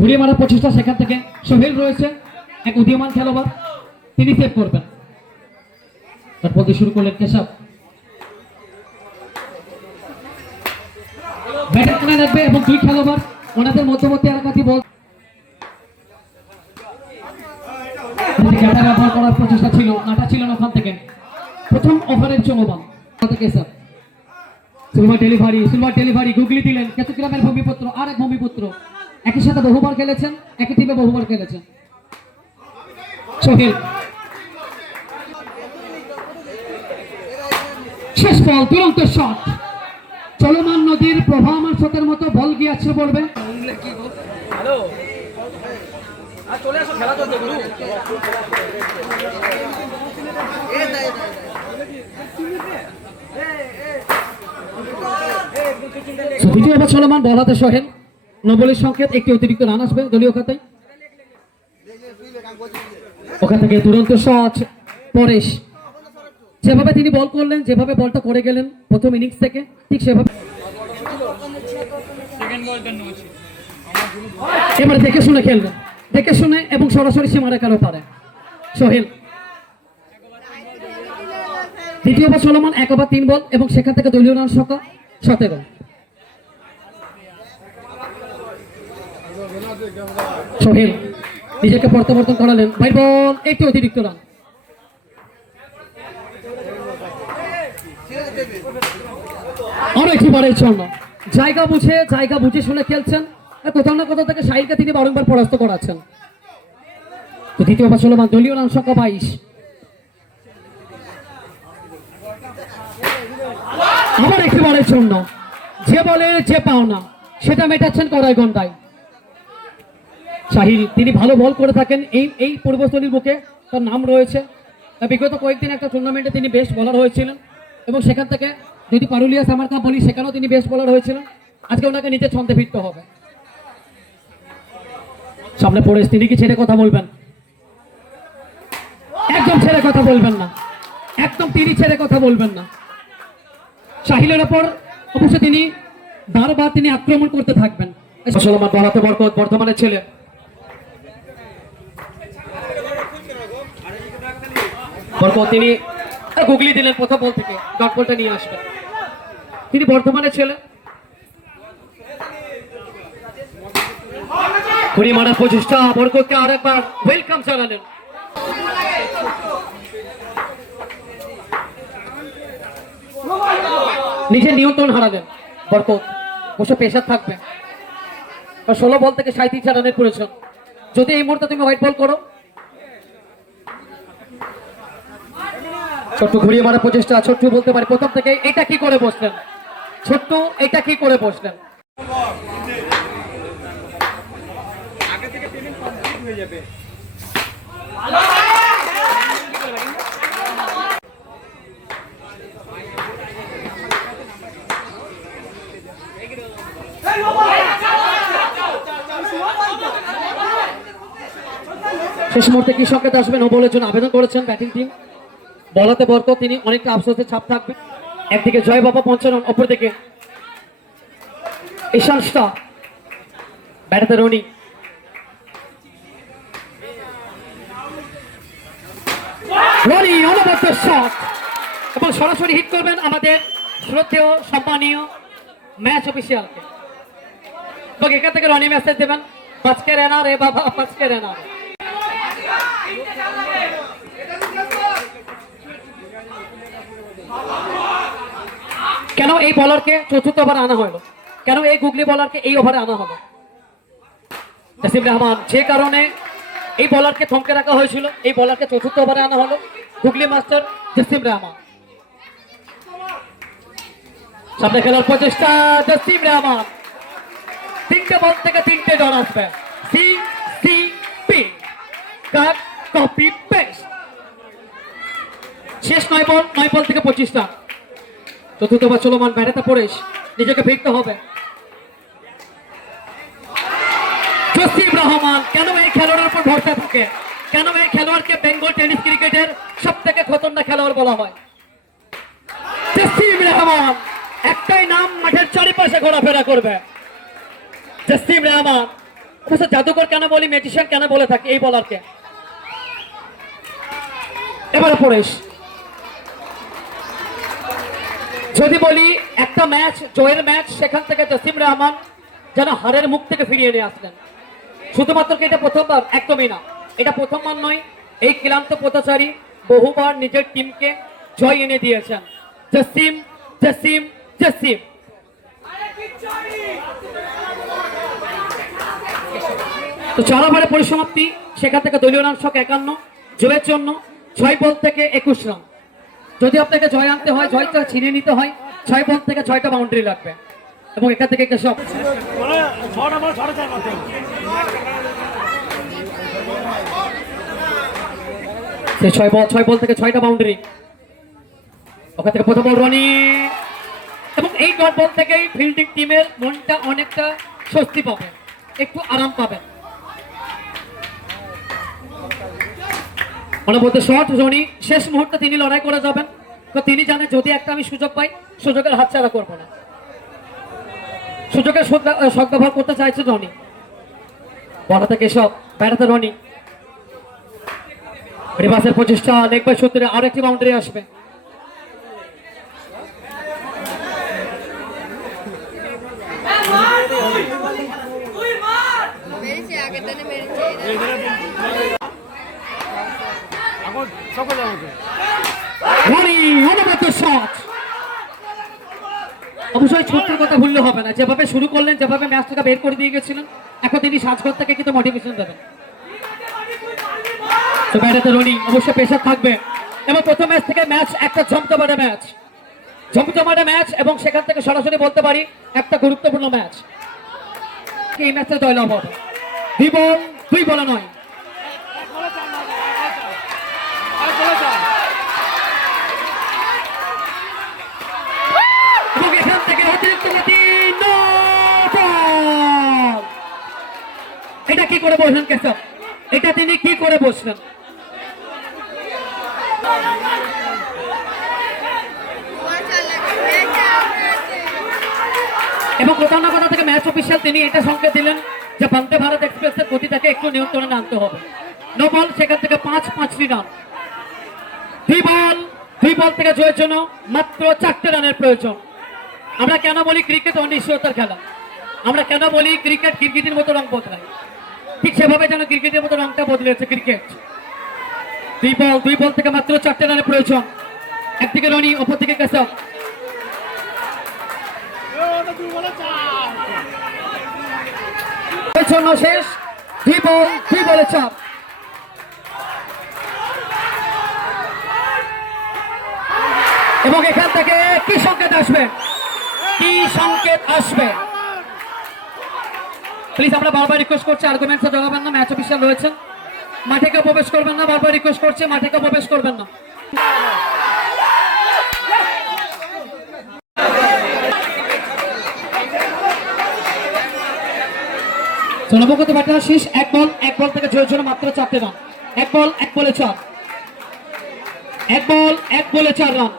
ঘুরিয়ে মারার প্রচেষ্টা, সেখান থেকে সোহেল রয়েছে এক উদীয়মান খেলোয়াড়, তিনি সেভ করবেন। তারপর শুরু করলেন কেশব, ব্যাটে কোণে লাগবে এবং দুই খেলোয়াড় ওনাদের মধ্যবর্তী এলাকাটি বল ব্যবহার করার প্রচেষ্টা ছিল, নাটা ছিল না ওখান থেকে। প্রথম ওভারের চলমান কেশব, সিলভার ডেলিভারি গুগলি দিলেন। চট্টগ্রামের ভূমিপুত্র, আর এক ভূমিপুত্র, একই সাথে বহুবার খেলেছেন, একই টিমে বহুবার খেলেছেন। সোহেল, শেষ বল, তুরন্ত শট। চলমান নদীর প্রবাহমান স্রোতের মতো বল গিয়েছে পড়বে। দ্বিতীয় ওভার চলমান, বল হাতে সোহেল, নবলের সংকেত, একটি অতিরিক্ত রান আসবে দলীয় খাতায়। ওখান থেকে তুরন্ত শট। পরেশ যেভাবে তিনি বল করলেন, যেভাবে বলটা করে গেলেন প্রথম ইনিংস থেকে, ঠিক সেভাবে এবার দেখে শুনে খেলবেন, দেখে শুনে এবং সরাসরি সীমারেখার ওপারে। সোহেল, দ্বিতীয় ওভার চলমান, 1 ওভার 3 বল এবং সেখান থেকে দলীয় রান সংখ্যা 17। সোহেল নিজেকে প্রত্যাবর্তন করালেন, বাইর বল, একটি অতিরিক্ত রান। আরো একটি বারের জন্য জায়গা বুঝে শুনে খেলছেন, কোথাও না কোথাও থেকে সাহিলকে তিনি বারংবার পরাস্ত করাচ্ছেন। তো দ্বিতীয় ওভার চলমান, দলীয় রান সংখ্যা 22। আবার একটি বারের জন্য যে বলে যে পাওনা সেটা মেটাচ্ছেন কড়াই গন্ডায়। সাহিল তিনি ভালো বল করে থাকেন, এই পূর্বস্থলীর বুকে তার নাম রয়েছে। বিগত কয়েকদিন একটা টুর্নামেন্টে তিনি বেস্ট বোলার হয়েছিলেন এবং সেখান থেকে যদি পারুলিয়া সামার কাপ বলি সেখানেও তিনি বেস্ট বোলার হয়েছিলেন। আজকে ওনাকে নিচে ছন্দে ফিরতে হবে। সামনে পড়ে তিনি কি ছেড়ে কথা বলবেন? একদম ছেড়ে কথা বলবেন না, একদম তিনি ছেড়ে কথা বলবেন না। সাহিলের ওপর অবশ্য তিনি বারবার তিনি আক্রমণ করতে থাকবেন। মুসলমান বলাতে বরকত, বর্ধমানের ছেলে। বরকত তিনি গুগলি দিলেন প্রথম বল থেকে, ডট বলটা নিয়ে আসবেন। তিনি বর্ধমানের ছেলে। ঘুরি মারার প্রচেষ্টা, বরকতকে আরেকবার ওয়েলকাম জানালেন। নিজের নিয়ন্ত্রণ হারালেন বরকত, অবশ্য পেশার থাকবে। 16 বল থেকে 37 রানের প্রয়োজন। যদি এই মুহূর্তে তুমি হোয়াইট বল করো। ছোট্ট ঘুরিয়ে মারার প্রচেষ্টা, ছোট্ট বলতে পারে প্রথম থেকে এটা কি করে বসলেন, ছোট্ট এটা কি করে বসলেন। শেষ মুহূর্তে কি সংকেত আসবে নো বলের জন্য আবেদন করেছেন ব্যাটিং টিম। বলাতে বরকত তিনি অনেকটা আফসোসের ছাপ থাকবে। একদিকে জয় বাবা 5 রান, অপরদিকে ঈশান স্টার, ব্যাটাতে রনি। রনি অনবদ্য শট এবং সরাসরি হিট করবেন আমাদের শ্রদ্ধেয় সম্মানীয় ম্যাচ অফিসিয়ালকে। এবং এখান থেকে রনি মেসেজ দেবেন, পাঁচকে রেনা রে বাবা, পাঁচকে রেনা রে। কেন এই বলারকে চতুর্থ ওভারে আনা হলো, কেন এই গুগলি বলারকে এই ওভারে আনা হলো? জসিম রহমান, যে কারণে এই বলারকে থমকে রাখা হয়েছিল, এই বলারকে চতুর্থ ওভারে আনা হলো। গুগলি মাস্টার জসিম রহমান, সামনে খেলার প্রচেষ্টা জসিম রহমান। 3টে বল থেকে 3টে রান আসবে। CCP cut copy paste. শেষ 9 বল থেকে 25 রান। চতুর্থ ওভার চলমান, ব্যাটাতে পড়েশ, নিজেকে ফিরতে হবে। জসিম রহমান, কেন এই খেলোয়াড়ের উপর ভরসা থাকে, কেন এই খেলোয়াড়কে বেঙ্গল টেনিস ক্রিকেটের সব থেকে খতরনাক খেলোয়াড় বলা হয়? জসিম রহমান। রহমান, একটাই নাম মাঠের চারিপাশে ঘোরাফেরা করবে, জসিম রহমান। অবশ্য জাদুকর কেন বলি, ম্যাজিশিয়ান কেন বলে থাকি এই বলারকে। এবারে পরেশ, যদি বলি একটা ম্যাচ জয়ের ম্যাচ, সেখান থেকে জসিম রহমান যেন হারের মুখ থেকে ফিরিয়ে নিয়ে আসলেন। শুধুমাত্র কি এটা প্রথমবার? একদমই না, এটা প্রথমবার নয়। এই ক্লান্ত পথচারী বহুবার নিজের টিমকে জয় এনে দিয়েছেন। জসিম জসিম জসিম। তো 4 ওভারে পরিসমাপ্তি, সেখান থেকে দলীয় রান সংখ্যা 51, জয়ের জন্য 6 বল থেকে 21 রান। যদি আপনাকে জয় আনতে হয়, জয়টা ছিনিয়ে নিতে হয়, 6 বল থেকে 6টা বাউন্ডারি লাগবে, এবং এখান থেকে কেশব সেই 6 বল থেকে 6টা বাউন্ডারি। ওখান থেকে প্রথম বল রনি, এবং এই ডট বল থেকেই ফিল্ডিং টিমের মনটা অনেকটা স্বস্তি পাবে, একটু আরাম পাবে। মানে বলতে শট রনি, শেষ মুহূর্তে তিনি লড়াই করে যাবেন। তো তিনি জানেন যদি একটা আমি সুযোগ পাই, সুযোগের হাতছাড়া করবো না। সুযোগের সদ্ব্যবহার করতে চাইছে রনি। বলাতে কেশব, ব্যাটাতে রনি, রিভার্সের প্রচেষ্টা, লেগ বাই সূত্রে আরো একটি বাউন্ডারি আসবে। অবশ্যই ছোট্টের কথা ভুললে হবে না, যেভাবে শুরু করলেন, যেভাবে ম্যাচটাকে বের করে দিয়ে গেছিলেন, এখন তিনি সাজঘর থেকে কিন্তু মোটিভেশন দেবেন। তো ব্যাটাতে রনি অবশ্যই প্রেশার থাকবে, এবং প্রথম ম্যাচ থেকে ম্যাচ একটা জমজমাটে ম্যাচ, এবং সেখান থেকে সরাসরি বলতে পারি একটা গুরুত্বপূর্ণ ম্যাচ। এই ম্যাচে জয়লাভ হবে। 2 বলে নয়। এবং এখান থেকে অতিরিক্ত গতি, এটা কি করে বসলেন কেশব? এটা তিনি কি করে বসলেন? এবং কোথাও না কোথাও থেকে ম্যাচ অফিসিয়াল তিনি এটা সংকেত দিলেন যে বন্দে ভারত এক্সপ্রেসের গতিটাকে একটু নিয়ন্ত্রণে আনতে হবে। নো বল, সেখান থেকে 5 রান। 2 বল থেকে জয়ের জন্য মাত্র 4টে রানের প্রয়োজন। আমরা কেন বলি ক্রিকেট অনিশ্চয়তার খেলা, আমরা কেন বলি ক্রিকেটের মতো রং বদলায়, ঠিক সেভাবে যেন ক্রিকেটের মতো রংটা বদলেছে ক্রিকেট। 2 বল থেকে মাত্র 4টে রানের প্রয়োজন। একদিকে রনি, অপরদিকে কেশব। শেষ 2 বলে 4। এবং এখান থেকে কি সংকেত আসবে, প্লিজ আমরা বারবার রিকোয়েস্ট করছি আর্গুমেন্টসে জড়াবেন না, ম্যাচ অফিসিয়াল রয়েছেন, মাঠে কেউ প্রবেশ করবেন না, বারবার রিকোয়েস্ট করছি মাঠে কেউ প্রবেশ করবেন না। নবগত ব্যাটার শেষ 1 বল থেকে জয়ের জন্য মাত্র 4টে রান। 1 বলে 4, 1 বলে 4 রান।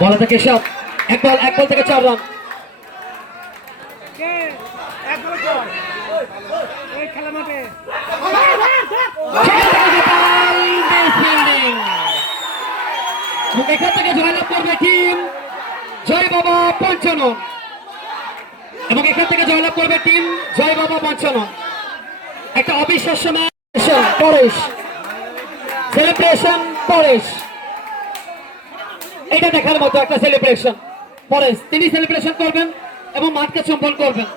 বলা থেকে কেশব, 1 বল থেকে 4 রান। এখান থেকে জয়লাভ করবে টিম জয় বাবা পঞ্চানন, এবং এখান থেকে জয়লাভ করবে টিম জয় বাবা পঞ্চানন। একটা অবিশ্বাস্য সেলিব্রেশন পরেশ, এটা দেখার মতো একটা সেলিব্রেশন। পরেশ তিনি সেলিব্রেশন করবেন এবং মাঠকে সম্মান করবেন।